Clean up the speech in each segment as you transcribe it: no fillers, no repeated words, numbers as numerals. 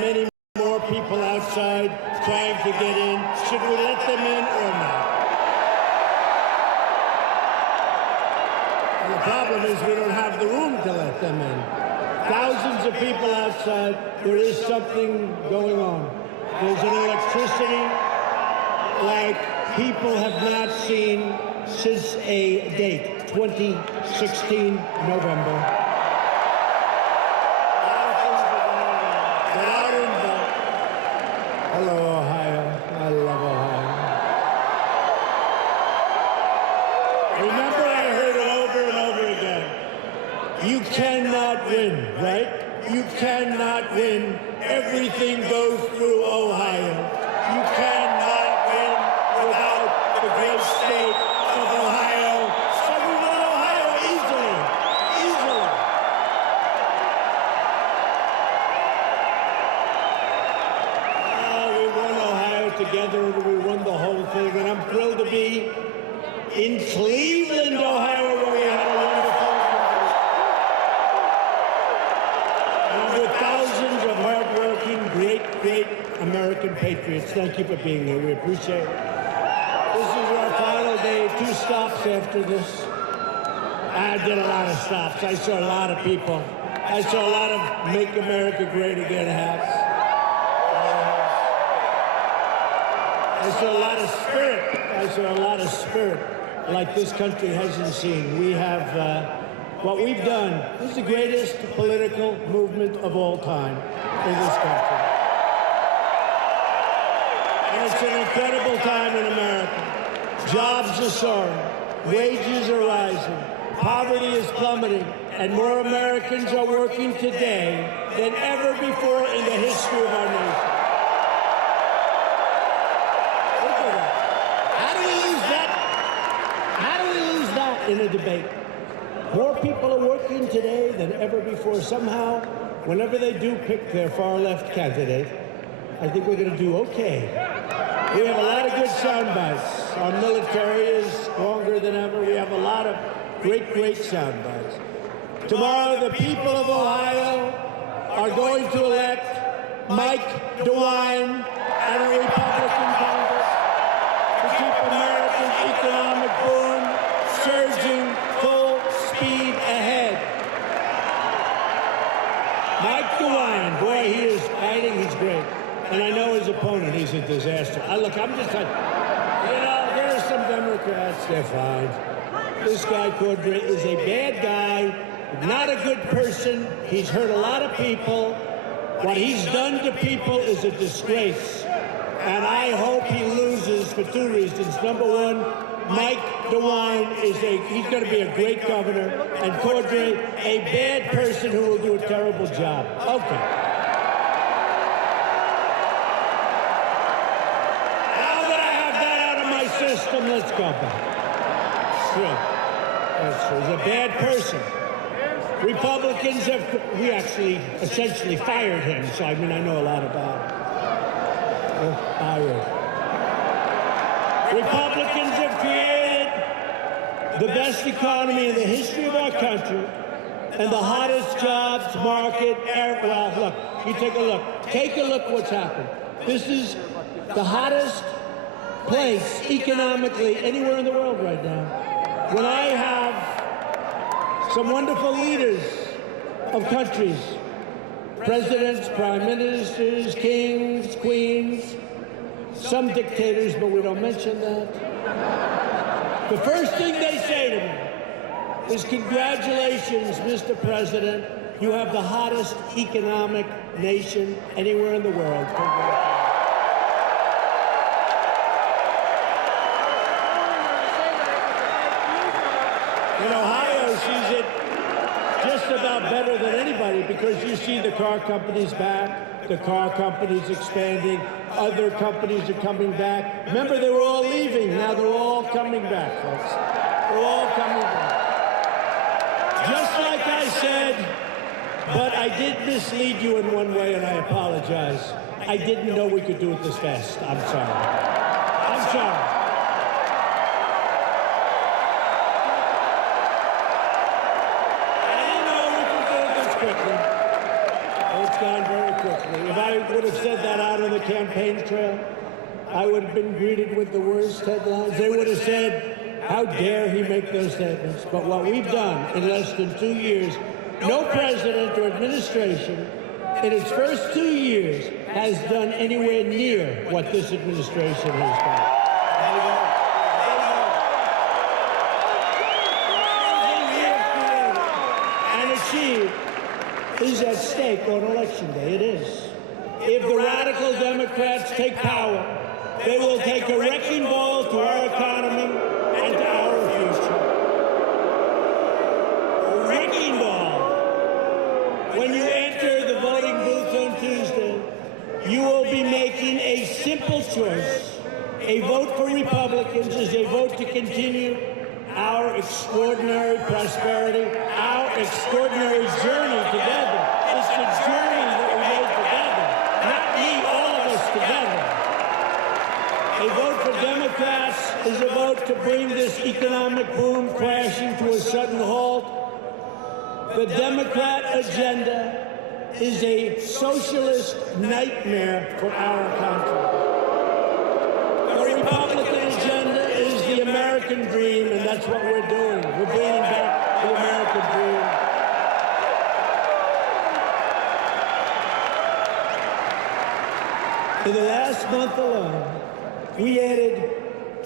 Many more people outside trying to get in. Should we let them in or not? The problem is we don't have the room to let them in. Thousands of people outside. There is something going on. There's an electricity like people have not seen since a date, 2016 November. Hello, Ohio. I love Ohio. Remember, I heard it over and over again. You cannot win, right? You cannot win. Everything goes through Ohio. You cannot win without the great state of Ohio. So we won Ohio easily. Easily. We won Ohio together, and we won the whole thing. And I'm thrilled to be in Cleveland, Ohio, where we had a wonderful and with thousands of hardworking, great American patriots. Thank you for being here. We appreciate it. This is our final day. 2 stops after this. I did a lot of stops. I saw a lot of people. I saw a lot of Make America Great Again hats. I saw a lot of spirit. I saw a lot of spirit like this country hasn't seen. We have, what we've done is the greatest political movement of all time in this country. And it's an incredible time in America. Jobs are soaring. Wages are rising. Poverty is plummeting. And more Americans are working today than ever before in the history of our nation. In a debate. More people are working today than ever before. Somehow, whenever they do pick their far-left candidate, I think we're going to do okay. We have a lot of good sound bites. Our military is stronger than ever. We have a lot of great sound bites. Tomorrow, the people of Ohio are going to elect Mike DeWine and a Republican Congress to keep America's economic boom surging full speed ahead. Mike DeWine, boy, he is fighting, he's great. And I know his opponent, he's a disaster. Look, I'm just like, there are some Democrats, they're fine. This guy, Cordray, is a bad guy, not a good person. He's hurt a lot of people. What he's done to people is a disgrace. And I hope he loses for 2 reasons. Number one, Mike DeWine he's going to be a great governor, and Cordray, a bad person who will do a terrible job. Okay. Now that I have that out of my system, let's go back. Sure. That's true. He's a bad person. Republicans we actually essentially fired him, so I know a lot about it. Fired. Republicans have created the best economy in the history of our country and the hottest jobs market ever. Well, look, you take a look. Take a look what's happened. This is the hottest place economically anywhere in the world right now. When I have some wonderful leaders of countries, presidents, prime ministers, kings, queens, some dictators, but we don't mention that. The first thing they say to me is, congratulations, Mr. President. You have the hottest economic nation anywhere in the world. Congratulations. Ohio sees it just about better than anybody because you see the car companies back, the car companies expanding, other companies are coming back. Remember, they were all leaving. Now they're all coming back, folks. They're all coming back. Just like I said, but I did mislead you in one way, and I apologize. I didn't know we could do it this fast. I'm sorry. I'm sorry. I didn't know we could do it this quickly. It's gone very quickly. quickly. If I would have said that out on the campaign trail, I would have been greeted with the worst headlines. They would have said, how dare he make those statements? But what we've done in less than 2 years, no president or administration in its first 2 years has done anywhere near what this administration has done. And achieved is at stake on Election Day. It is. If the radical Democrats take power, they will take a wrecking ball to our economy and to our future. A wrecking ball. When you enter the voting booth on Tuesday, you will be making a simple choice. A vote for Republicans is a vote to continue our extraordinary prosperity, our extraordinary journey together. It's the journey that we made together, not me, all of us together. A vote for Democrats is a vote to bring this economic boom crashing to a sudden halt. The Democrat agenda is a socialist nightmare for our country. The Republican agenda is the American dream, and that's what we're doing. We're bringing back the American dream. In the last month alone, we added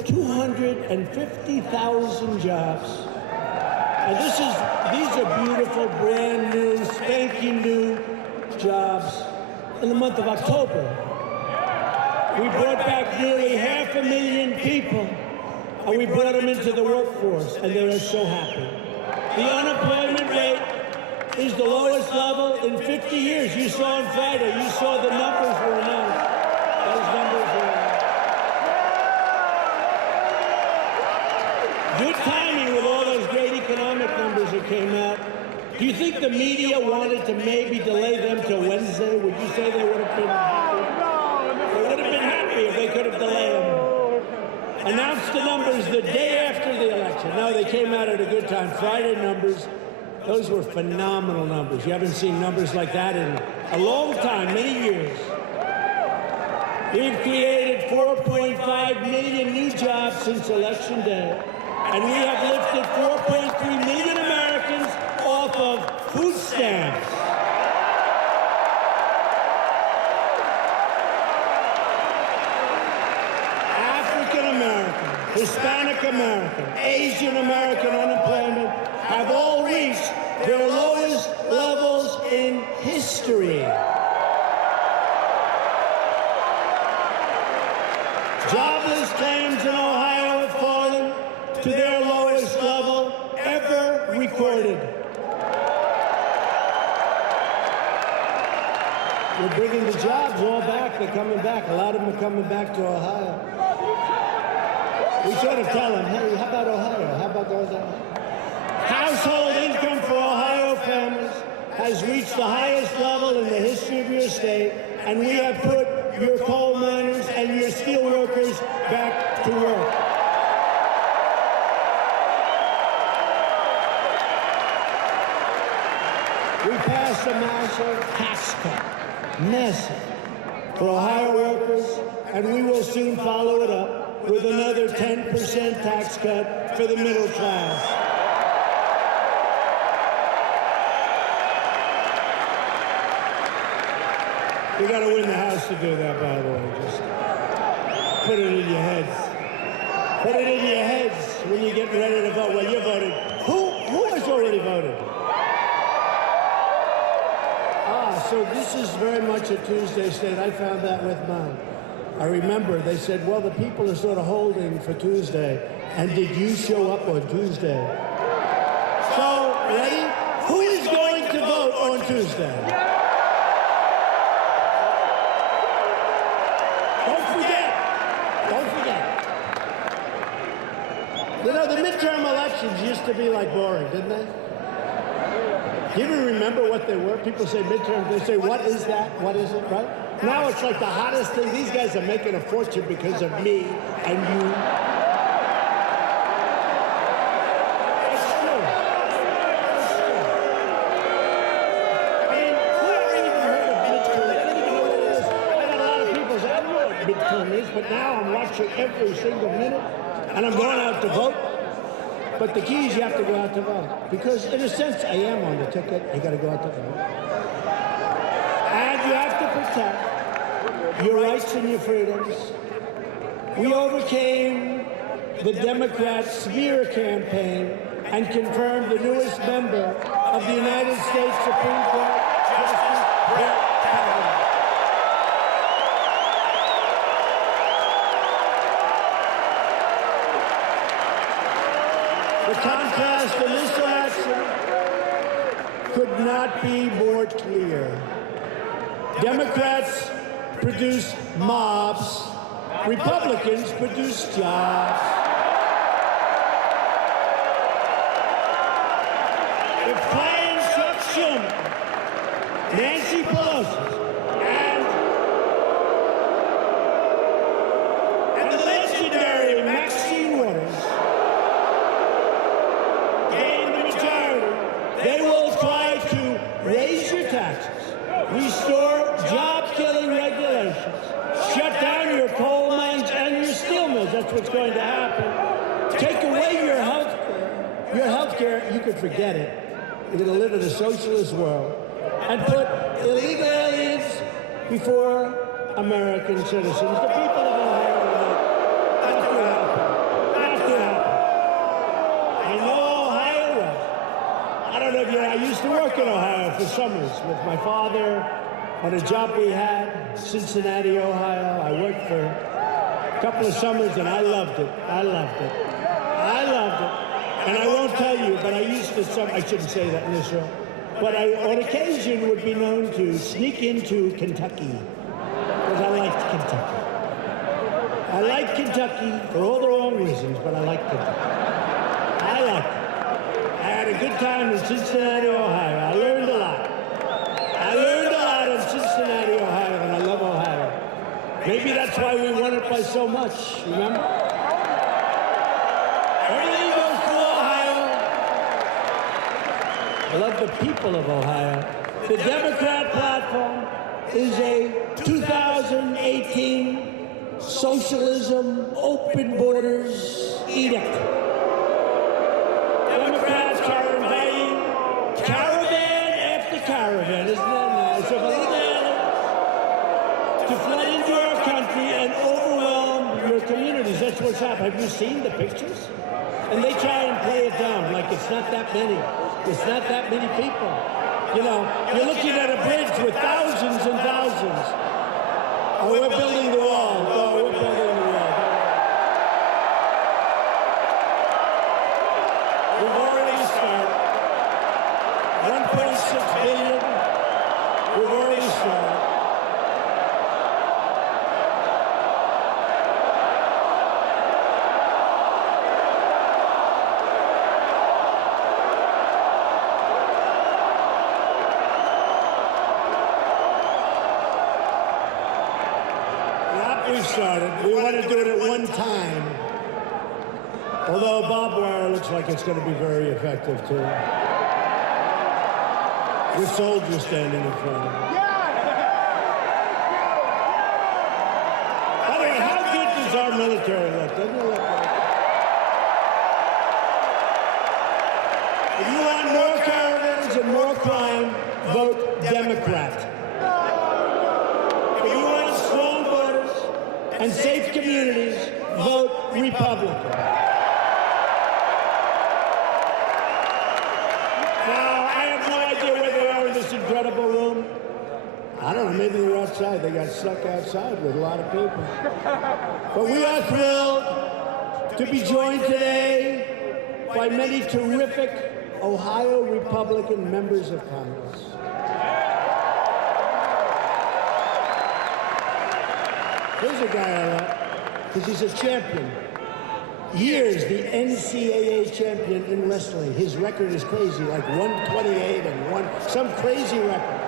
250,000 jobs. And these are beautiful, brand new, spanking new jobs. In the month of October, we brought back nearly 500,000 people, and we brought them into the workforce, and they are so happy. The unemployment rate is the lowest level in 50 years. You saw on Friday, you saw the numbers were announced. Those numbers were announced. Good timing with all those great economic numbers that came out. Do you think the media wanted to maybe delay them till Wednesday? Would you say they would have been happy? They would have been happy if they could have delayed them. Announced the numbers the day after the election. No, they came out at a good time. Friday numbers, those were phenomenal numbers. You haven't seen numbers like that in a long time, many years. We've created 4.5 million new jobs since Election Day. And we have lifted 4.3 million Americans off of food stamps. African American, Hispanic American, Asian American unemployment have all reached their lowest levels in history. Jobless claims in Ohio have fallen to their lowest level ever recorded. We're bringing the jobs all back. They're coming back. A lot of them are coming back to Ohio. We sort of tell them, hey, how about Ohio? How about Ohio? Household income for Ohio families has reached the highest level in the history of your state, and we have put your coal miners and your steel workers back to work. We passed a massive tax cut, massive, for Ohio workers, and we will soon follow it up with another 10% tax cut for the middle class. We got to win the House to do that, by the way. Just put it in your heads. Put it in your heads when you get ready to vote. Well, you voted. Who has already voted? So this is very much a Tuesday state. I found that with mine. I remember they said, well, the people are sort of holding for Tuesday. And did you show up on Tuesday? So, ready? Who is going to vote on Tuesday? Don't forget. Don't forget. You know, the midterm elections used to be like boring, didn't they? Do you even remember what they were? People say midterms, they say, what is that? What is it, right? Now it's like the hottest thing. These guys are making a fortune because of me and you. It's true. It's true. I mean, who ever even heard of midterms? but now I'm watching every single minute, and I'm going out to vote. But the key is you have to go out to vote. Because in a sense, I am on the ticket. You got to go out to vote. And you have to protect your rights and your freedoms. We overcame the Democrat smear campaign and confirmed the newest member of the United States Supreme Court, Justice Brett Kavanaugh. The contrast in this election could not be more clear. Democrats produce mobs, Republicans produce jobs. If plain Chuck Schumer, Nancy Pelosi, and the legendary Maxine Waters gain the majority, they will try to raise your taxes, restore job-killing regulations, shut down your coal mines and your steel mills. That's what's going to happen. Take away your health care, you could forget it. You're going to live in a socialist world. And put illegal aliens before American citizens. The people of Ohio will vote. Not going to happen. Not going to happen. I know Ohio well. I don't know if you know, I used to work in Ohio for summers with my father on a job we had, Cincinnati, Ohio. I worked for a couple of summers, and I loved it. I loved it. I loved it. And I won't tell you, but I used to, I shouldn't say that in this show, but I, on occasion, would be known to sneak into Kentucky, because I liked Kentucky. I liked Kentucky for all the wrong reasons, but I liked Kentucky. I liked it. I had a good time in Cincinnati, Ohio. I learned a lot. I learned a lot in Cincinnati, Ohio, and I love Ohio. Maybe that's why we won it by so much, remember? Everything goes to Ohio. I love the people of Ohio. The Democrat platform is a 2018 socialism, open borders edict. Democrats are inviting caravan after caravan, isn't that nice? Of illegal aliens to flood into our country and overwhelm your communities. That's what's happening. Have you seen the pictures? And they try and play it down like it's not that many. It's not that many people. You know, you're looking at a bridge with thousands and thousands. Oh, we're building the wall. Oh, we're building the wall. We've already started. 1.6 billion. We've already started. We want to do it at one time. Although barbed wire looks like it's going to be very effective, too. With soldiers standing in front of it. By the way, how good does our military look? Doesn't it look like it? If you want more caravans and more crime, vote Democrat. And safe communities, vote Republican. Now, I have no idea where they are in this incredible room. I don't know, maybe they're outside. They got stuck outside with a lot of people. But we are thrilled to be joined today by many terrific Ohio Republican members of Congress. Here's a guy I like, because he's a champion. Years the NCAA champion in wrestling. His record is crazy, like 128 and some crazy record.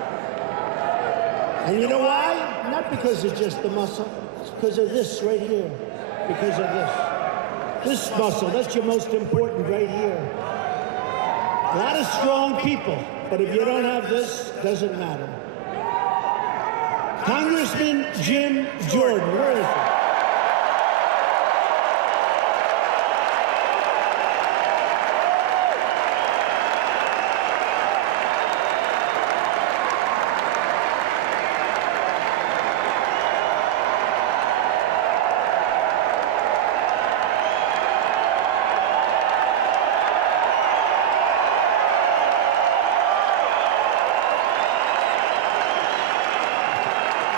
And you know why? Not because it's just the muscle. It's because of this right here. Because of this. This muscle, that's your most important right here. A lot of strong people, but if you don't have this, it doesn't matter. Congressman Jim Jordan, where is he?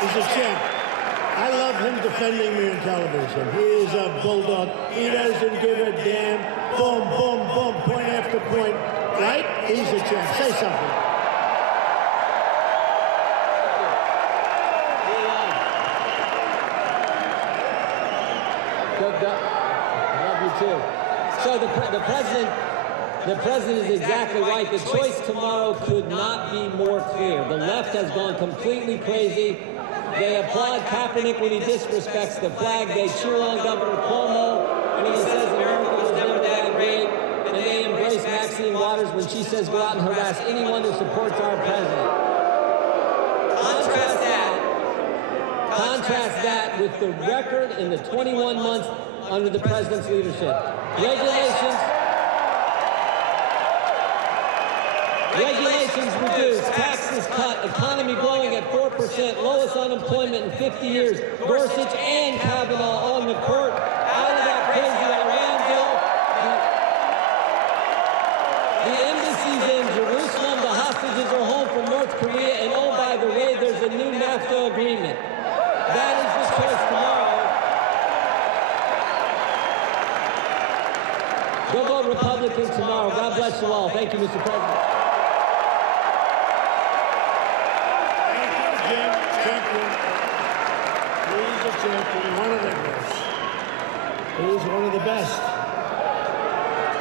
He's a champ. I love him defending me on television. He is a bulldog. He doesn't give a damn. Boom, boom, boom, point after point. Right? He's a champ. Say something. I love you too. So the president is exactly right. The choice tomorrow could not be more clear. The left has gone completely crazy. They applaud Kaepernick when he disrespects the flag. They cheer on Governor Cuomo when he says America was never that great. And they embrace Maxine Waters when she says go out and harass anyone who supports our president. Contrast that with the record in the 21 months under the president's leadership. Regulations reduced, taxes cut, economy growing at 4%, lowest unemployment in 50 years. Gorsuch and Kavanaugh on the court, out of that crazy Iran deal. The embassy's in Jerusalem, the hostages are home from North Korea, and oh, by the way, there's a new NAFTA agreement. That is the choice tomorrow. Go vote Republican tomorrow. God bless you all. Thank you, Mr. President. Thank you, Jim. Champion. He's a champion. One of the best. He's one of the best.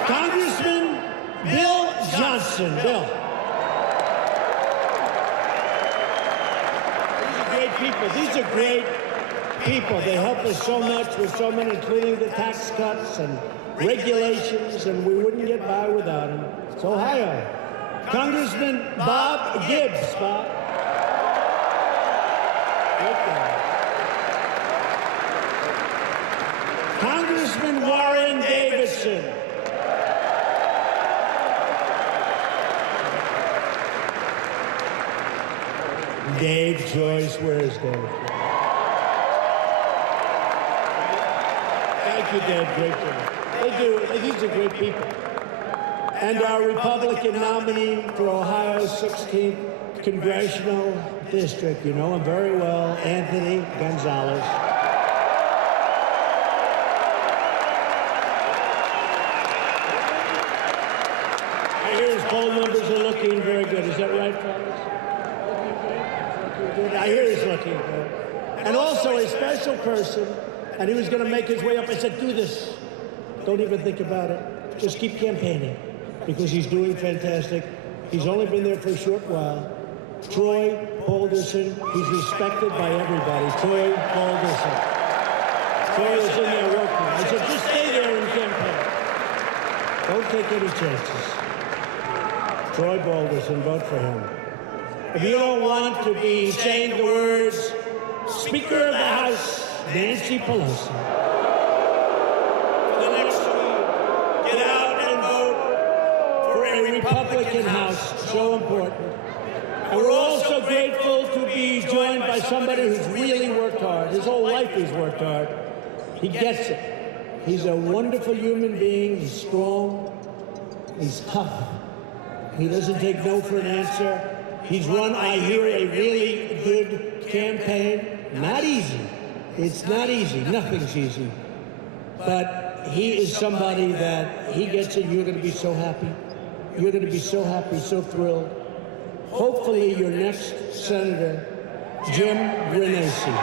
Congressman Bill Johnson. Bill. These are great people. They help us so much with so many, including the tax cuts and regulations, and we wouldn't get by without them. It's Ohio. Congressman Bob Gibbs. Bob. Okay. Congressman Warren Davidson. Dave Joyce, where is Dave? Thank you, Dave. Great job. These are great people. And our Republican nominee for Ohio's 16th congressional district, you know him very well, Anthony Gonzalez. I hear his poll numbers are looking very good. Is that right, fellas? I hear he's looking good. And also a special person, and he was going to make his way up. I said, do this. Don't even think about it. Just keep campaigning, because he's doing fantastic. He's only been there for a short while. Troy Balderson, he's respected by everybody. Troy Balderson. Troy is in there working. I said, just stay there and campaign. Don't take any chances. Troy Balderson, vote for him. If you don't want to be saying the words, Speaker of the House, Nancy Pelosi, for the next week, get out and vote for a Republican House, so important. And we're also grateful to be joined by somebody who's really worked hard. His whole life he's worked hard. He gets it. He's a wonderful human being. He's strong. He's tough. He doesn't take no for an answer. He's run, I hear, a really good campaign. Not easy. It's not easy. Nothing's easy. But he is somebody that he gets it. You're going to be so happy. You're going to be so happy, so thrilled. Hopefully, your next senator, Jim Renacci.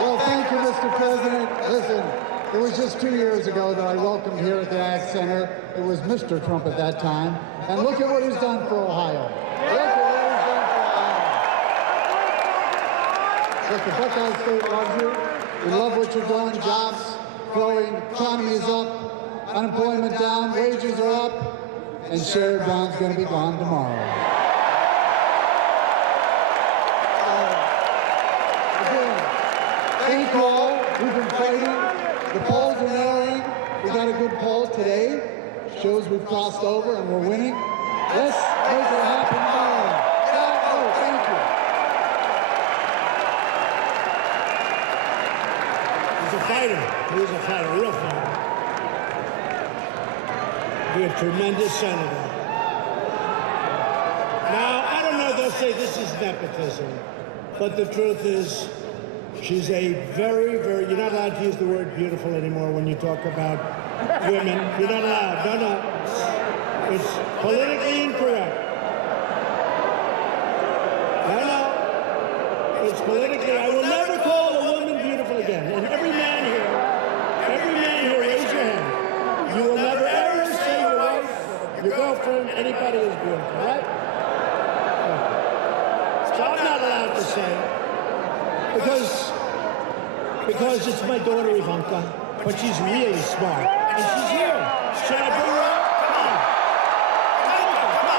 Well, thank you, Mr. President. Listen, it was just 2 years ago that I welcomed here at the Ag Center. It was Mr. Trump at that time. And look at what he's done for Ohio. Look at what he's done for Ohio. Look, the Buckeye State loves you. We love what you're doing. Jobs growing, economy is up, unemployment down, wages are up, and Sherrod Brown's going to be gone tomorrow. Thank you all. We've been fighting. The polls are narrowing. We got a good poll today. Shows we've crossed over and we're winning. Let's Make it happen now. Go. Thank you. He's a fighter. He's a fighter, a real fighter. Be a tremendous senator. Now, I don't know, they'll say this is nepotism, but the truth is, she's a very, very, you're not allowed to use the word beautiful anymore when you talk about women. You're not allowed. No. It's politically incorrect. No. It's politically, I will never call a woman beautiful again. And every man here, raise your hand. You will never ever say your wife, your girlfriend, anybody is beautiful, right? So I'm not allowed to say it because it's my daughter Ivanka, but she's really smart and she's here. Should I bring her up? Come on. Ivanka, come on.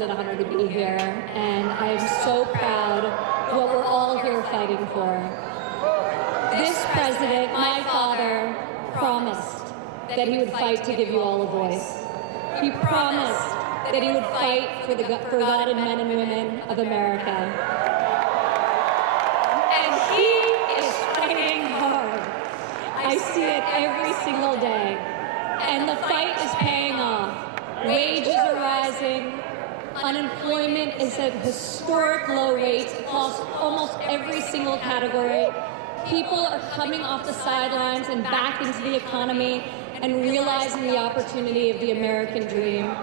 An honor to be here, and I am so proud of what we're all here fighting for. This president, my father, promised that he would fight to give you all a voice. He promised that he would fight for the forgotten men and women of America. And he is fighting hard. I see it every single day. And the fight is paying off. Wages are rising. Unemployment is at historic low rates across almost every single category. People are coming off the sidelines and back into the economy and realizing the opportunity of the American dream.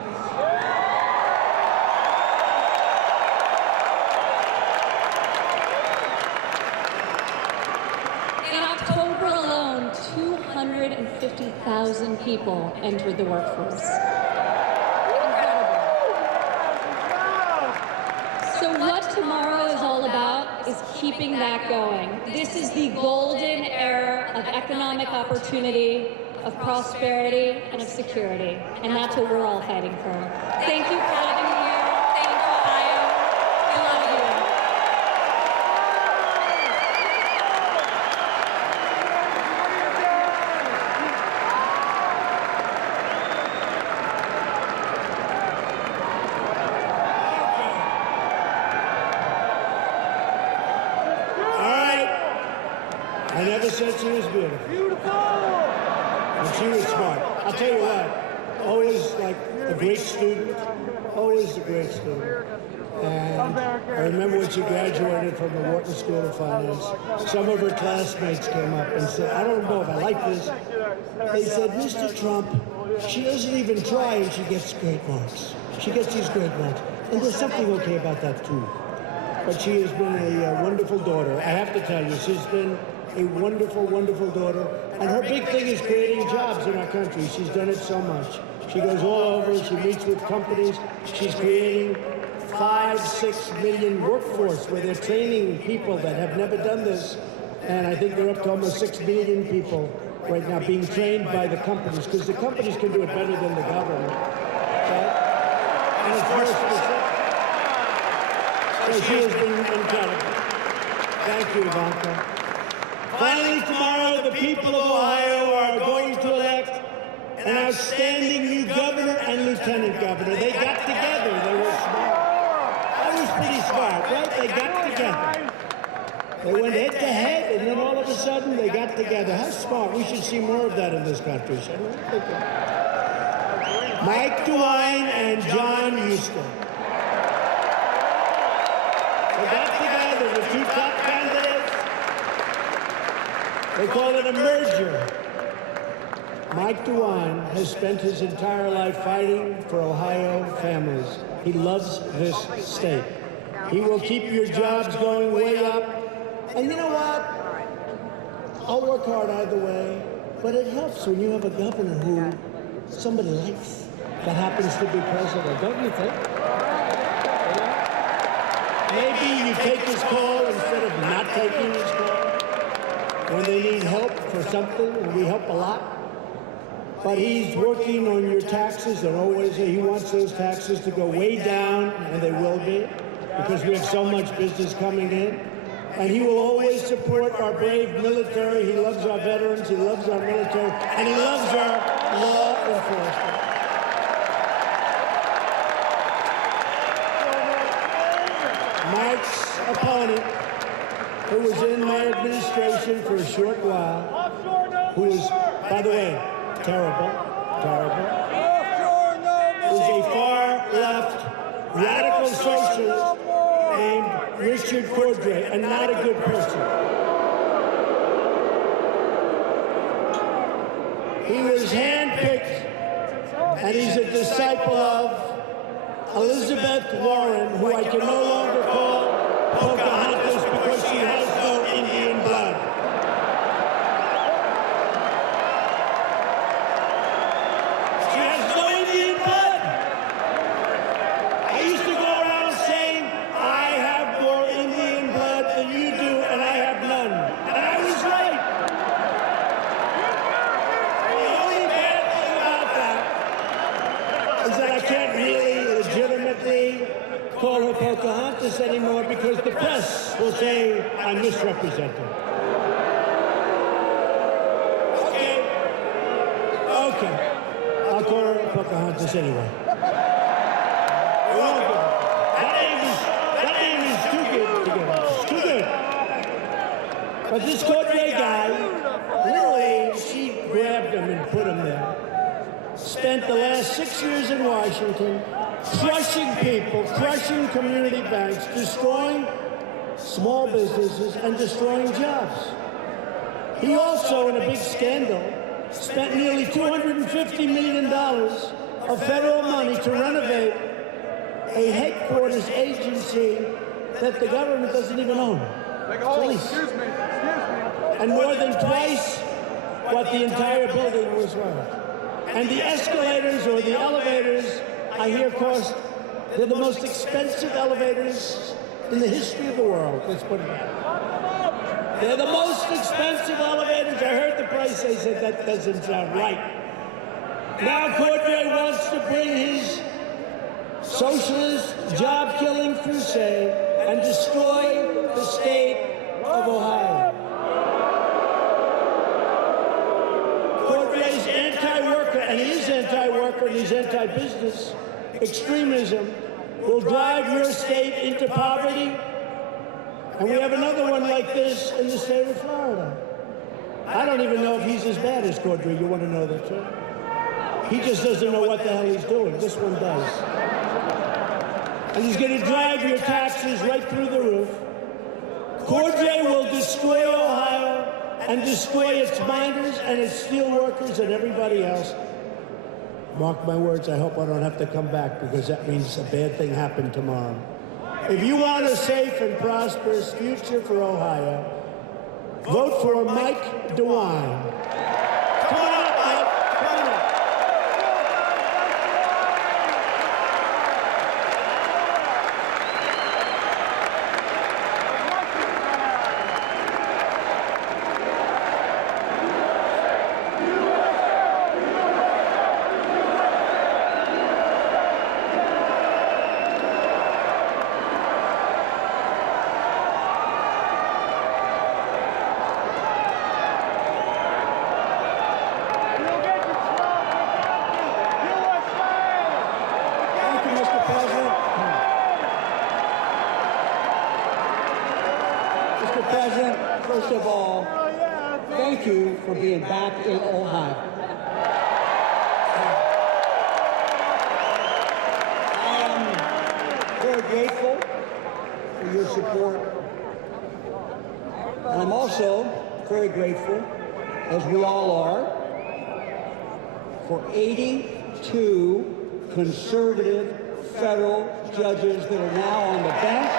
In October alone, 250,000 people entered the workforce. So what tomorrow is all about is keeping that going. This is the golden era of economic opportunity, of prosperity, and of security. And that's what we're all fighting for. Thank you for having me here. Thank you, Ohio. I love you. I never said she was beautiful. And she was smart. I'll tell you what, always like a great student, always a great student. And I remember when she graduated from the Wharton School of Finance, some of her classmates came up and said, I don't know if I like this. They said, Mr. Trump, she doesn't even try and she gets great marks. She gets these great marks. And there's something okay about that too. But she has been a wonderful daughter. I have to tell you, she's been a wonderful, wonderful daughter. And her big thing is creating jobs in our country. She's done it so much. She goes all over, she meets with companies. She's creating 5-6 million workforce where they're training people that have never done this. And I think they're up to almost 6 million people right now being trained by the companies, because the companies can do it better than the government. Right? And it's more specific. So she has been incredible. Thank you, Ivanka. Finally, tomorrow, the people of Ohio are going to elect an outstanding new governor and lieutenant governor. They got together. They were smart. That was pretty smart, right? They got together. They went head to head, and then all of a sudden, they got together. How smart. We should see more of that in this country, shouldn't we? Mike DeWine and John Huston. They got together, the two top candidates. They call it a merger. Mike DeWine has spent his entire life fighting for Ohio families. He loves this state. He will keep your jobs going way up. And you know what? I'll work hard either way, but it helps when you have a governor who somebody likes that happens to be president, don't you think? Maybe you take his call instead of not taking his call when they need help for something, and we help a lot. But he's working on your taxes, and always he wants those taxes to go way down, and they will be, because we have so much business coming in. And he will always support our brave military. He loves our veterans, he loves our military, and he loves our law enforcement. Mike's opponent, who was in my administration for a short while, who is, by the way, terrible, is a far-left radical socialist named Richard Cordray, and not a good person. He was handpicked, and he's a disciple of Elizabeth Warren, who I can no longer call Pocahontas because she has no Indian blood. She has no Indian blood. I used to go around saying, I have more Indian blood than you do, and I have none. And I was right. The only bad thing about that is that I can't really legitimately call her Pocahontas anymore because the press will say I'm misrepresented. Okay. I'll call her Pocahontas anyway. That name is too good to give us. Too good. But this Cordray guy, literally, she grabbed him and put him there. Spent the last 6 years in Washington crushing people, crushing community banks, destroying small businesses, and destroying jobs. He also, in a big scandal, spent nearly $250 million of federal money to renovate a headquarters agency that the government doesn't even own. Excuse me. And more than twice what the entire building was worth. And the escalators or the elevators, I hear, they're the most expensive elevators in the history of the world. Let's put it that way. They're the most expensive elevators. I heard the price. They said that doesn't sound right. Now Cordray wants to bring his socialist job-killing crusade and destroy the state of Ohio. Cordray's anti-worker, and he is anti-worker, and he's anti-business extremism, will drive your state into poverty. And we have another one like this in the state of Florida. I don't even know if he's as bad as Cordray. You want to know that, too? He just doesn't know what the hell he's doing. This one does. And he's going to drive your taxes right through the roof. Cordray will destroy Ohio and destroy its miners and its steel workers and everybody else. Mark my words, I hope I don't have to come back because that means a bad thing happened tomorrow. If you want a safe and prosperous future for Ohio, vote for Mike DeWine. Come on up, Mike. Come on up. First of all, thank you for being back in Ohio. I am very grateful for your support. And I'm also very grateful, as we all are, for 82 conservative federal judges that are now on the bench.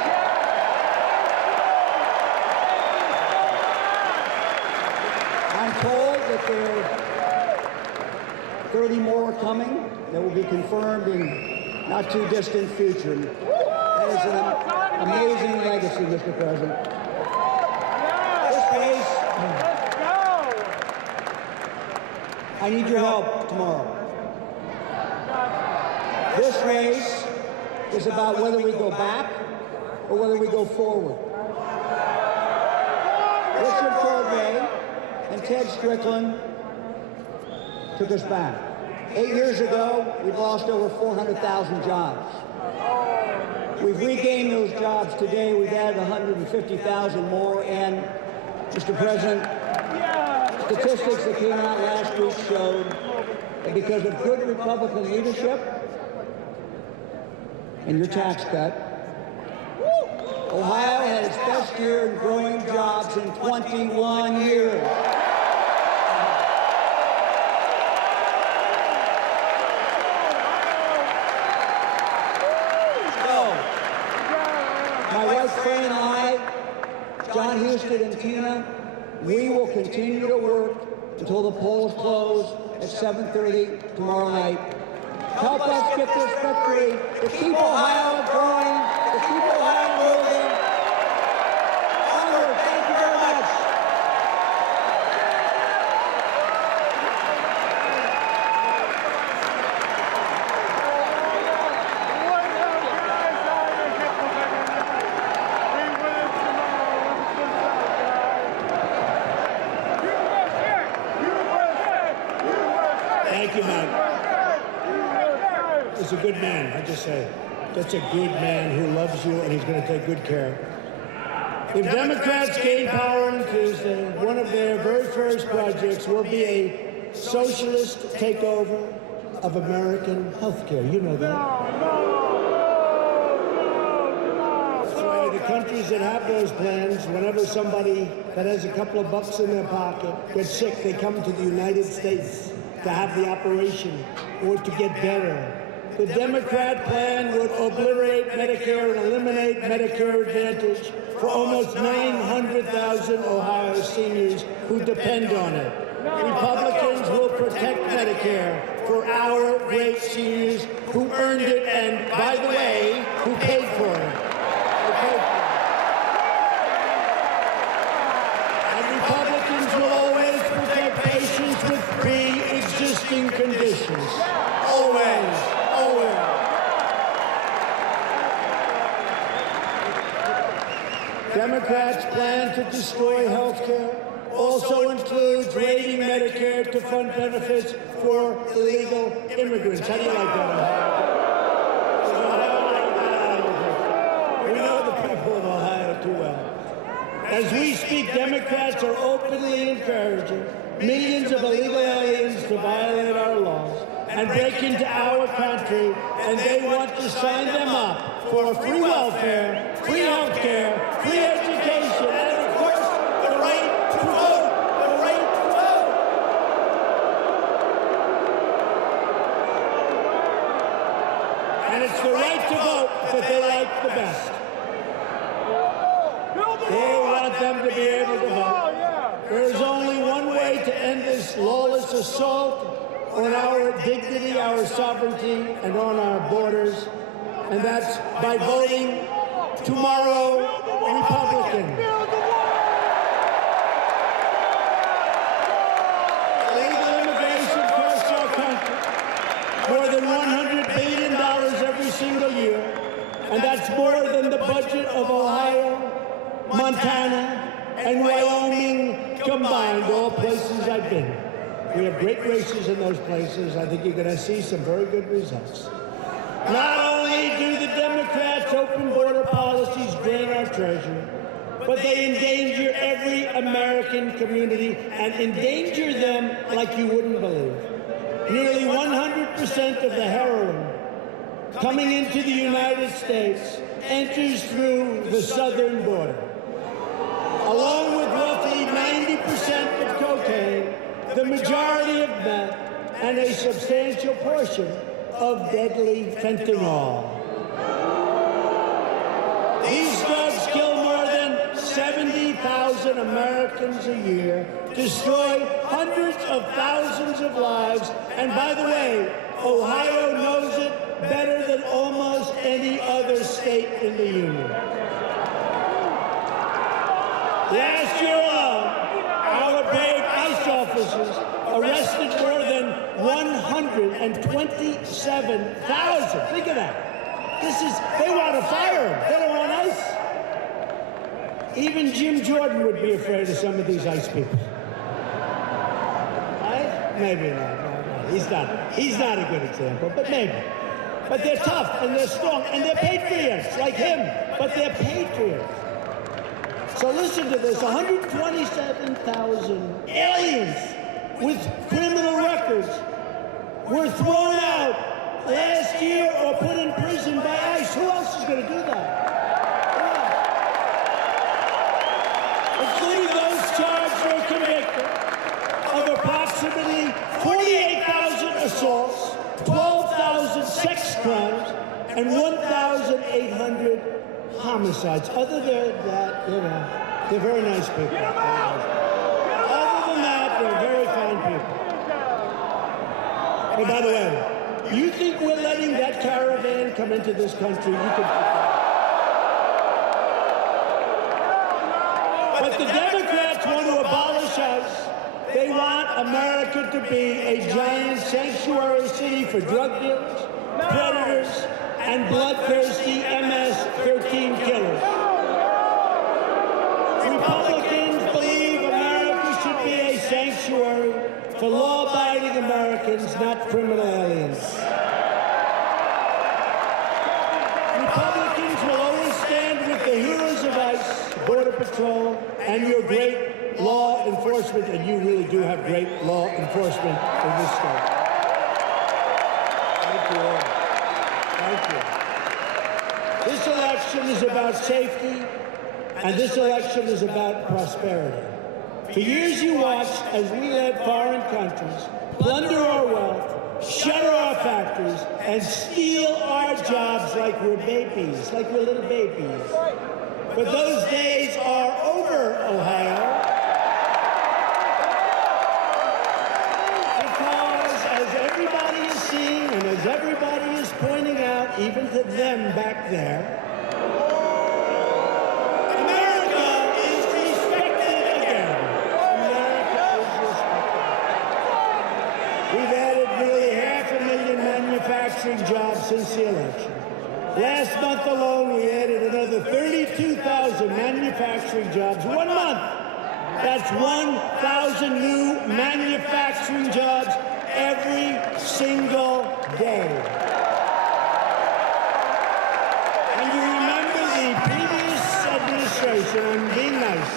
I'm told that 30 more coming that will be confirmed in not too distant future. That is an amazing legacy, Mr. President. This race, I need your help tomorrow. This race is about whether we go back or whether we go forward. Richard Cordray and Ted Strickland took us back. 8 years ago, we've lost over 400,000 jobs. We've regained those jobs today. We've added 150,000 more. And, Mr. President, statistics that came out last week showed that because of good Republican leadership and your tax cut, Ohio had its best year in growing jobs in 21 years. So, my wife Fran and I, John Husted and Tina, we will continue to work until the polls close at 7:30 tomorrow night. Help us get this victory to keep Ohio growing, to keep Ohio moving. Onward, thank you very much. Thank you, Mike. He's a good man, I just say. That's a good man who loves you, and he's going to take good care. If Democrats gain power on Tuesday, one of their very first projects will be a socialist takeover of American health care. You know that. That's why the countries that have those plans, whenever somebody that has a couple of bucks in their pocket gets sick, they come to the United States to have the operation or to get better. The Democrat plan would obliterate Medicare and eliminate Medicare Advantage for almost 900,000 Ohio seniors who depend on it. Republicans will protect Medicare for our great seniors who earned it and, by the way, who paid for it. Who paid for it. And Republicans will always protect patients with pre-existing conditions. Always. Always. Democrats' plan to destroy health care also includes raiding Medicare to fund benefits for illegal immigrants. How do you like that, Ohio? We know the people of Ohio too well. As we speak, Democrats are openly encouraging millions of illegal aliens to violate our laws and break into our country, and they want to sign them up for free welfare, free health care, free education, and of course, the right to vote, the right to vote. And it's the right to vote that they like the best. They want them to be able to vote. There is only one way to end this lawless assault on our dignity, our sovereignty, and on our borders, and that's by voting tomorrow Republican. Illegal immigration costs our country more than $100 billion every single year, and that's more than the budget of Ohio, Montana, and Wyoming combined, all places I've been. We have great races in those places. I think you're going to see some very good results. Not only do the Democrats' open border policies drain our treasury, but they endanger every American community and endanger them like you wouldn't believe. Nearly 100% of the heroin coming into the United States enters through the southern border. Along with roughly 90% of cocaine, the majority of meth, and a substantial portion of deadly fentanyl. These drugs kill more than 70 40,000 Americans a year, destroy hundreds of thousands of lives, and by the way, Ohio knows it better than almost any other state in the union. Last year alone, our brave ICE officers arrested more than 127,000. Think of that. They want to fire him. They don't want ICE. Even Jim Jordan would be afraid of some of these ICE people. Right? Maybe not. No. He's not a good example, but maybe. But they're tough and they're strong and they're patriots like him, but they're patriots. So listen to this, 127,000 aliens with criminal records were thrown out last year or put in prison by ICE. Who else is going to do that? Including those charged or convicted of approximately 48,000 assaults, 12,000 sex crimes, and 1,800 homicides. Other than that, they're very nice people. Other than that, they're very fine people. And by the way, you think we're letting that caravan come into this country? You can. But the Democrats want to abolish us. They want America to be a giant sanctuary city for drug dealers, predators, and bloodthirsty MS-13 killers. Republicans believe America should be a sanctuary for law-abiding Americans, not criminal aliens. Republicans will always stand with the heroes of ICE, Border Patrol, and your great law enforcement, and you really do have great law enforcement in this state. Thank you all. Thank you. This election is about safety, and this election is about prosperity. For years you watched as we led foreign countries plunder our wealth, shutter our factories, and steal our jobs like we're babies, like we're little babies. But those days are over, Ohio. Because as everybody is seeing and as everybody is pointing out, even to them back there, America is respected again. America is respected. We've added nearly 500,000 manufacturing jobs since the election. Last month alone, we added another 32,000 manufacturing jobs. 1 month. That's 1,000 new manufacturing jobs every single day. And you remember the previous administration, I'm being nice,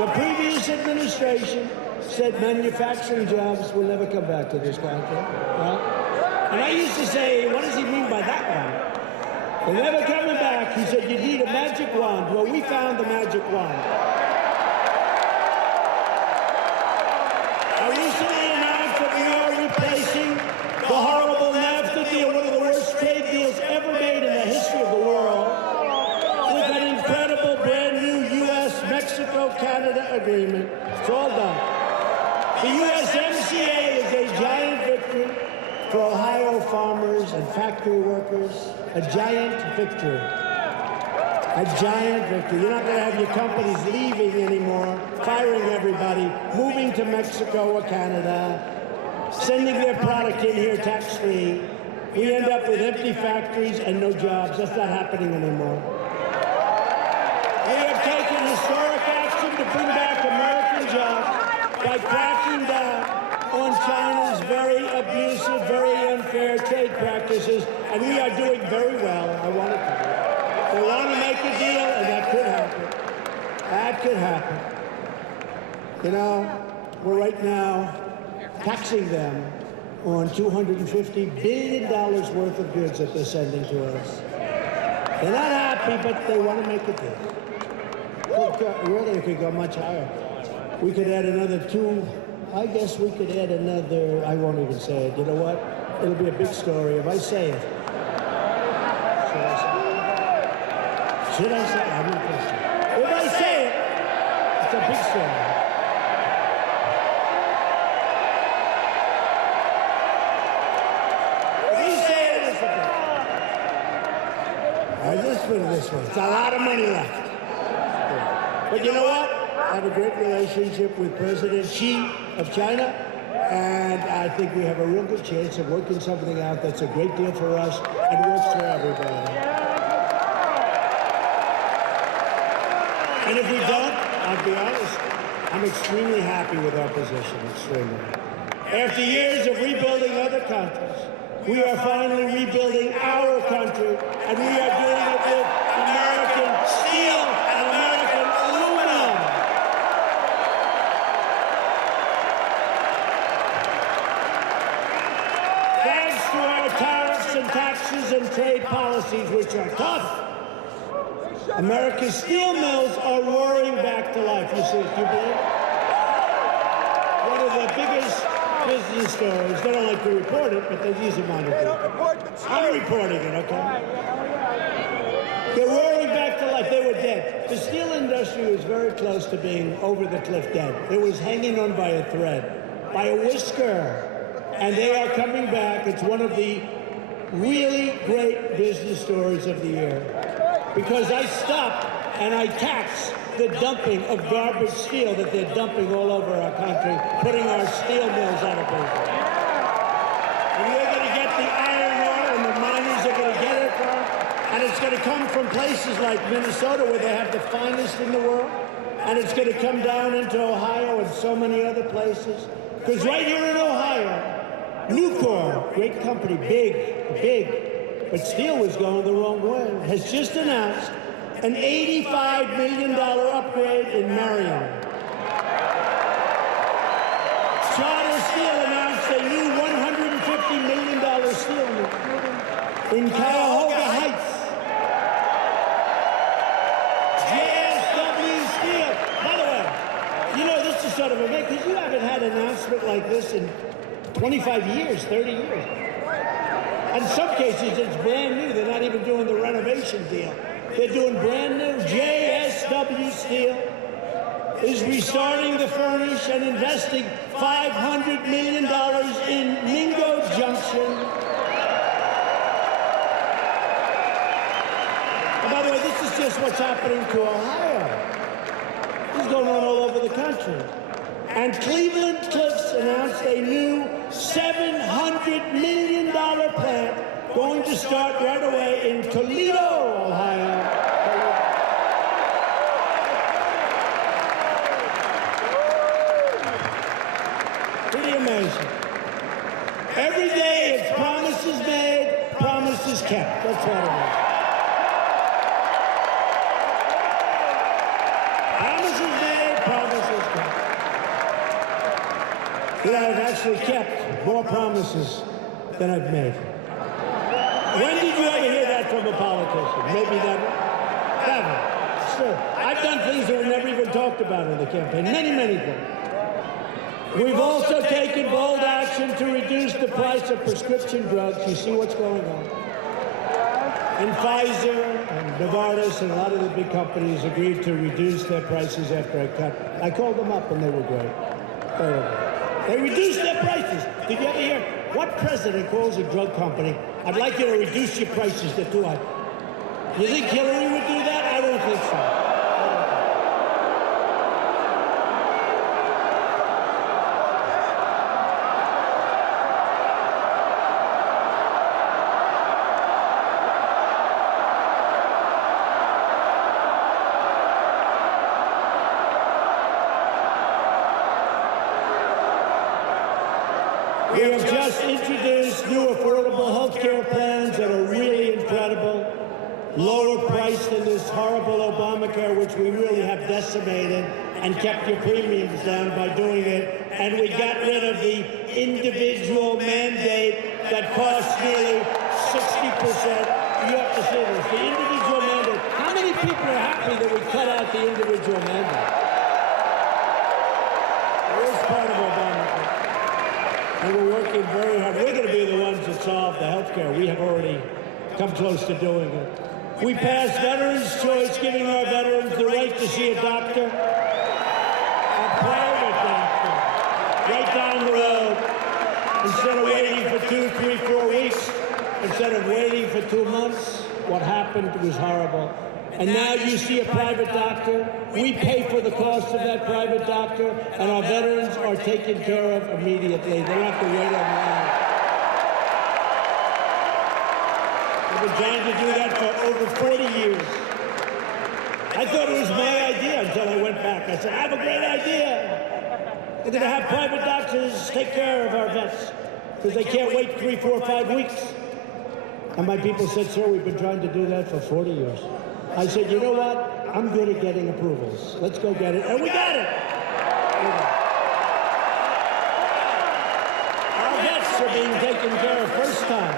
the previous administration said manufacturing jobs will never come back to this country. Well, and I used to say, what does he mean by that one? They're never coming back. He said, you need a magic wand. Well, we found the magic wand. I recently announced that we are replacing the horrible NAFTA deal, one of the worst trade deals ever made in the history of the world, with an incredible brand new U.S.-Mexico-Canada agreement. It's all done. The USMCA is a giant victory for Ohio farmers and factory workers. A giant victory. A giant victory. You're not going to have your companies leaving anymore, firing everybody, moving to Mexico or Canada, sending their product in here tax-free. We end up with empty factories and no jobs. That's not happening anymore. We have taken historic action to bring back American jobs by cracking down on China's very abusive, very unfair trade practices, and we are doing very well. I want it to do. They want to make a deal, and that could happen. That could happen. You know, we're right now taxing them on $250 billion worth of goods that they're sending to us. They're not happy, but they want to make a deal. Really, it could go much higher. We could add another I guess we could add another, I won't even say it. You know what? It'll be a big story if I say it. Should I say it? I'm not going to say it. If I say it, way. It's a lot of money left. But you know what? I have a great relationship with President Xi of China, and I think we have a real good chance of working something out that's a great deal for us and works for everybody. And if we don't, I'll be honest, I'm extremely happy with our position, extremely. After years of rebuilding other countries, we are finally rebuilding our country, and we are doing it with American steel and American aluminum. Thanks to our tariffs and taxes and trade policies, which are tough, America's steel mills are roaring back to life. You see it, do you believe it? One of the biggest business stories. They don't like to report it, but these are mine. I'm reporting it, okay? They're roaring back to life. They were dead. The steel industry was very close to being over the cliff dead. It was hanging on by a thread, by a whisker. And they are coming back. It's one of the really great business stories of the year. Because I stopped and I taxed the dumping of garbage steel that they're dumping all over our country, putting our steel mills out of business. And we're going to get the iron ore, and the miners are going to get it from, and it's going to come from places like Minnesota, where they have the finest in the world, and it's going to come down into Ohio and so many other places. Because right here in Ohio, Nucor, great company, big, but steel was going the wrong way, has just announced an $85 million upgrade in Marion. Charter Steel announced a new $150 million steel mill in Cuyahoga Heights. JSW Steel. By the way, you know, this is sort of a make, because you haven't had an announcement like this in 25 years, 30 years. In some cases, it's brand new. They're not even doing the renovation deal. They're doing brand new. JSW Steel is restarting the furnace and investing $500 million in Mingo Junction. And by the way, this is just what's happening to Ohio. This is going on all over the country. And Cleveland Cliffs announced a new $700 million plant going to start right away in Toledo, Ohio. Pretty amazing. Every day it's promises made, promises kept. That's what it is. Promises made, promises kept. You know, I've actually kept more promises than I've made. When did you ever hear that from a politician? Maybe never? Never. Sure. I've done things that were never even talked about in the campaign. Many things. We've also taken bold action to reduce the price of prescription drugs. You see what's going on. And Pfizer and Novartis and a lot of the big companies agreed to reduce their prices after I cut. I called them up and they were great. They reduced their prices. Did you ever hear? What president calls a drug company, "I'd like you to reduce your prices, they're too high"? You think Hillary would do that? I don't think so. We have just introduced new affordable health care plans that are really incredible. Lower price than this horrible Obamacare, which we really have decimated and kept your premiums down by doing it. And we got rid of the individual mandate that costs nearly 60%. You have to see this. The individual mandate. How many people are happy that we cut out the individual mandate? It is part of Obamacare. And we're working very hard. We're going to be the ones that solve the health care. We have already come close to doing it. We passed Veterans Choice, giving our veterans the right to see a doctor, a private doctor, right down the road. Instead of waiting for 2, 3, 4 weeks, instead of waiting for 2 months, what happened was horrible. And now you see a private doctor. We pay for the cost of that private doctor, and our veterans are taken care of immediately. They don't have to wait online. I've been trying to do that for over 40 years. I thought it was my idea until I went back. I said, I have a great idea. We're going to have private doctors take care of our vets because they can't wait 3, 4, 5 weeks. And my people said, sir, we've been trying to do that for 40 years. I said, you know what? I'm good at getting approvals. Let's go get it. And we got it. Our vets are being taken care of first time.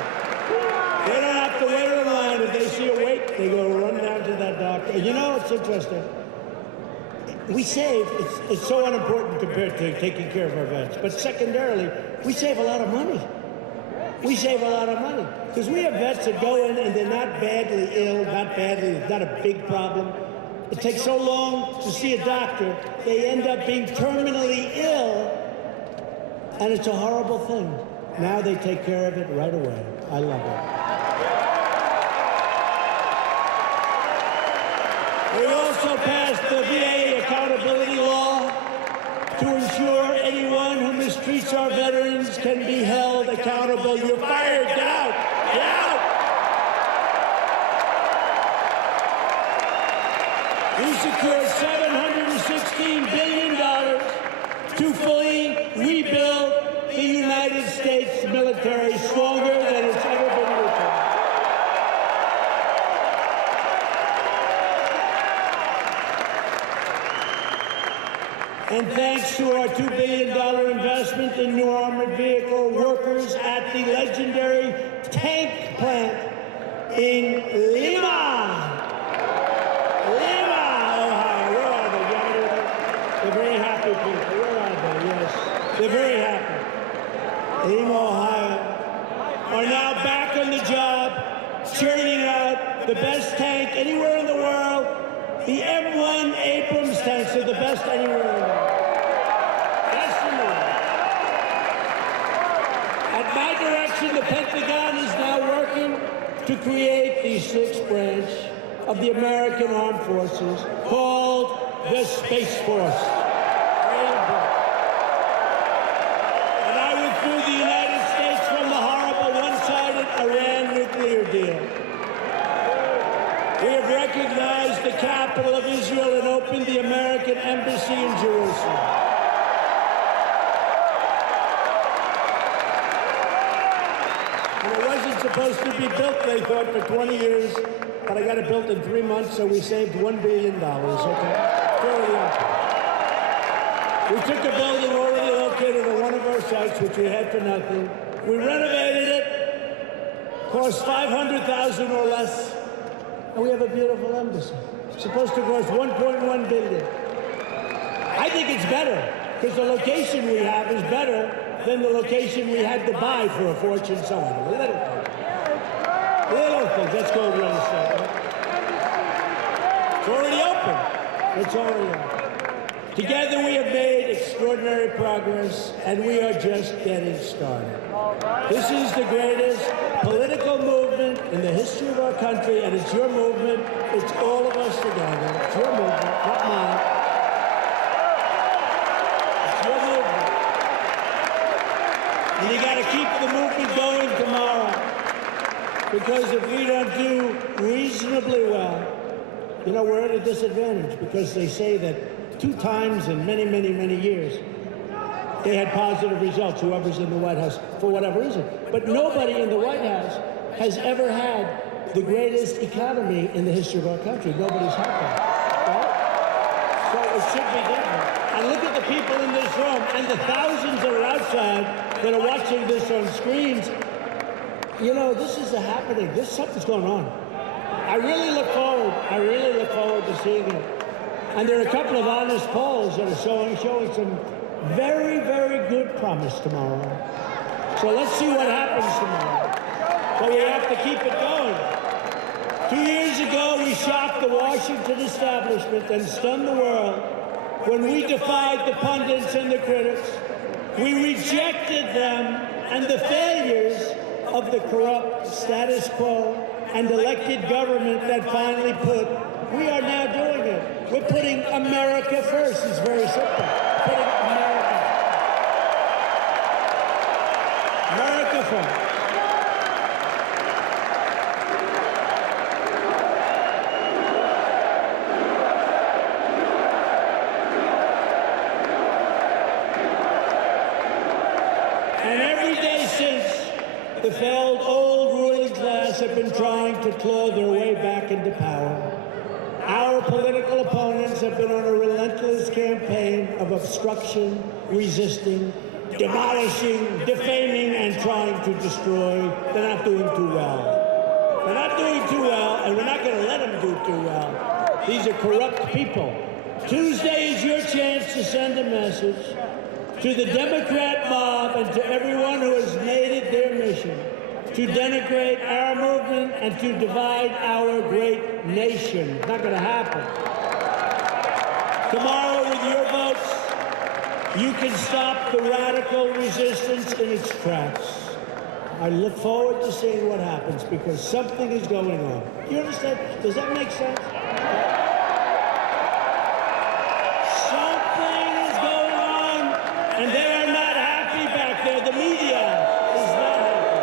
They don't have to wait in line. If they see a wait, they go run down to that doctor. You know, it's interesting. We save, it's so unimportant compared to taking care of our vets. But secondarily, we save a lot of money. We save a lot of money. Because we have vets that go in and they're not badly ill, it's not a big problem. It takes so long to see a doctor, they end up being terminally ill, and it's a horrible thing. Now they take care of it right away. I love it. We also passed the VA accountability law to ensure anyone who mistreats our veterans can be held accountable. You're fired. Get out. Get out. We secured $716 billion to fully rebuild the United States military stronger than it's ever been before. And thanks to our $2 billion investment in new armored vehicle, workers at the legendary tank plant in Lima, Ohio. Where are they? They're very happy people. Where are they? Yes, they're very happy. Lima, Ohio, are now back on the job, churning out the best tank anywhere in the world. The M1 Abrams tanks are the best anywhere in the world. Best in the world. At my direction, the Pentagon is now working to create the 6th branch of the American Armed Forces called the Space Force. And I withdrew the United States from the horrible one-sided Iran nuclear deal. We have recognized the capital of Israel and opened the American embassy in Jerusalem. And it wasn't supposed to be built, they thought, for 20 years, but I got it built in 3 months, so we saved $1 billion, okay? We took a building already located at one of our sites, which we had for nothing. We renovated it, cost $500,000 or less. And we have a beautiful embassy. It's supposed to cost $1.1 billion. I think it's better, because the location we have is better than the location we had to buy for a fortune somewhere. Little things. That's called real estate. Right? It's already open. It's already open. Together we have made extraordinary progress, and we are just getting started. This is the greatest political movement in the history of our country, and it's your movement. It's all of us together. It's your movement, not mine. It's your movement. And you got to keep the movement going tomorrow, because if we don't do reasonably well, you know, we're at a disadvantage, because they say that 2 times in many, many, many years, they had positive results, whoever's in the White House, for whatever reason. But nobody in the White House has ever had the greatest economy in the history of our country. Nobody's had that, right? So it should be different. And look at the people in this room, and the thousands that are outside that are watching this on screens. You know, this is happening. Something's going on. I really look forward to seeing it. And there are a couple of honest polls that are showing some very, very good promise tomorrow. So let's see what happens tomorrow. But we have to keep it going. 2 years ago, we shocked the Washington establishment and stunned the world when we defied the pundits and the critics. We rejected them and the failures of the corrupt status quo and elected government that finally put We are now doing it. We're putting America first. It's very simple. Putting America first. America first. And every day since, the failed old ruling class have been trying to claw their way back into power. Our political opponents have been on a relentless campaign of obstruction, resisting, demolishing, defaming, and trying to destroy. They're not doing too well. They're not doing too well, and we're not going to let them do too well. These are corrupt people. Tuesday is your chance to send a message to the Democrat mob and to everyone who has made it their mission to denigrate our movement and to divide our great nation. It's not going to happen. Tomorrow, with your votes, you can stop the radical resistance in its tracks. I look forward to seeing what happens because something is going on. Do you understand? Does that make sense? And they are not happy back there. The media is not happy.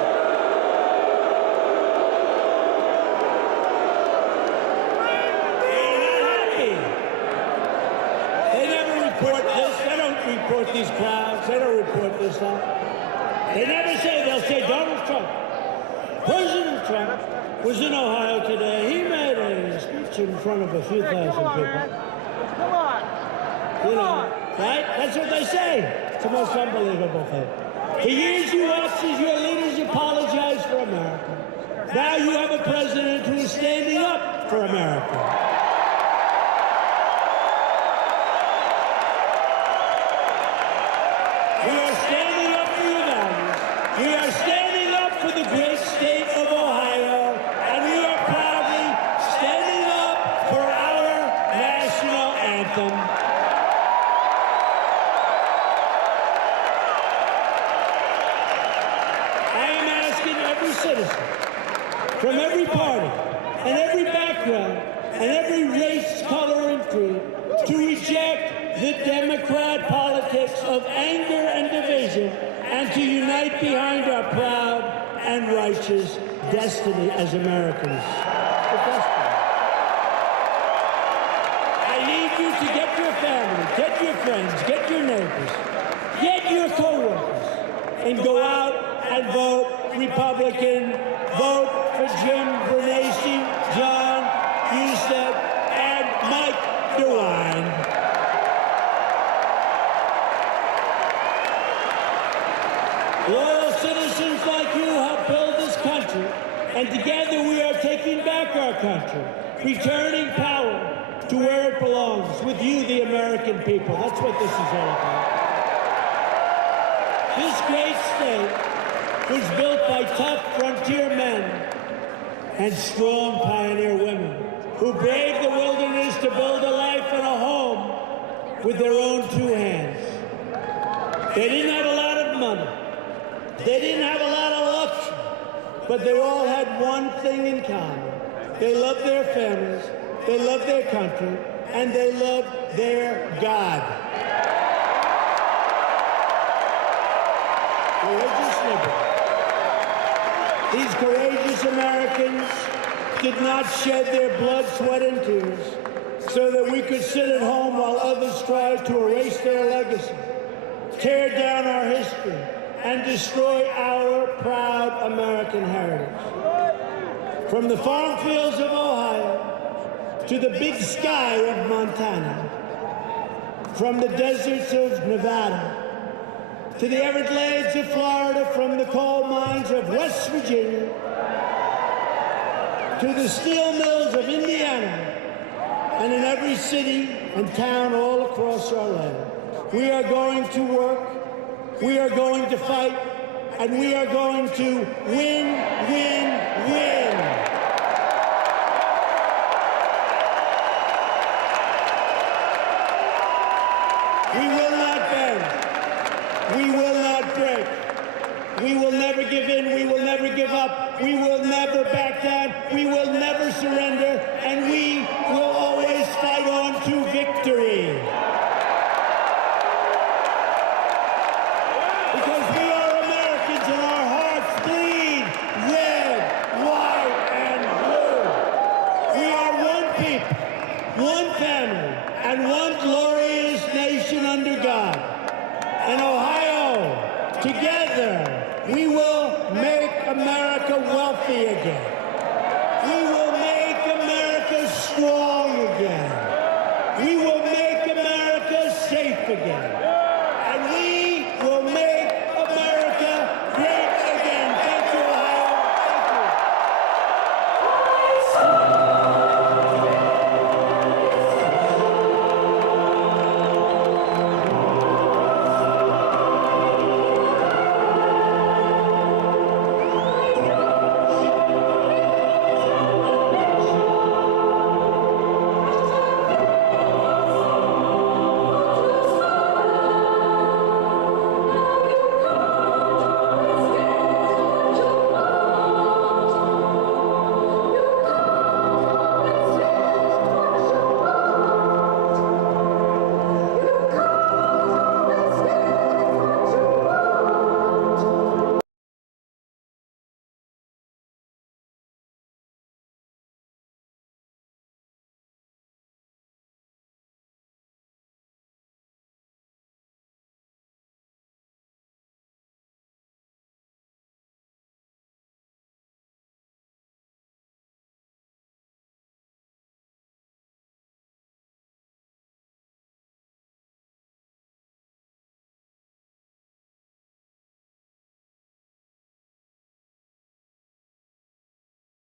They are not happy. They never report this. They don't report these crowds. They don't report this stuff. They never say, they'll say Donald Trump. President Trump was in Ohio today. He made a speech in front of a few thousand people. Come on. You know, right? That's what they say. It's the most unbelievable thing. For years you watched as your leaders apologize for America. Now you have a president who is standing up for America. We are standing up for your values. We are standing up for the great state of Ohio. And we are proudly standing up for our national anthem. Every citizen, from every party, and every background, and every race, color, and creed, to reject the Democrat politics of anger and division, and to unite behind our proud and righteous destiny as Americans. The destiny. I need you to get your family, get your friends, get your neighbors, get your co-workers, and go out and vote Republican. Vote for Jim Bernanke, John Husted, and Mike DeWine. Loyal citizens like you help build this country, and together we are taking back our country, returning power to where it belongs, with you, the American people. That's what this is all about. This great state was built by tough frontier men and strong pioneer women who braved the wilderness to build a life and a home with their own two hands. They didn't have a lot of money. They didn't have a lot of luxury, but they all had one thing in common. They loved their families, they loved their country, and they loved their God. Religious liberty. These courageous Americans did not shed their blood, sweat, and tears so that we could sit at home while others tried to erase their legacy, tear down our history, and destroy our proud American heritage. From the farm fields of Ohio to the big sky of Montana, from the deserts of Nevada to the Everglades of Florida, from the coal mines of West Virginia to the steel mills of Indiana, and in every city and town all across our land. We are going to work, we are going to fight, and we are going to win, win, win. We will not bend. We will not break. We will never give in. We will never give up. We will never back down. We will never surrender. And we will victory. Because we are Americans and our hearts bleed red, white, and blue. We are one people, one family, and one glorious nation under God. And Ohio, together, we will make America wealthy again. We will make America strong again. We will make America safe again.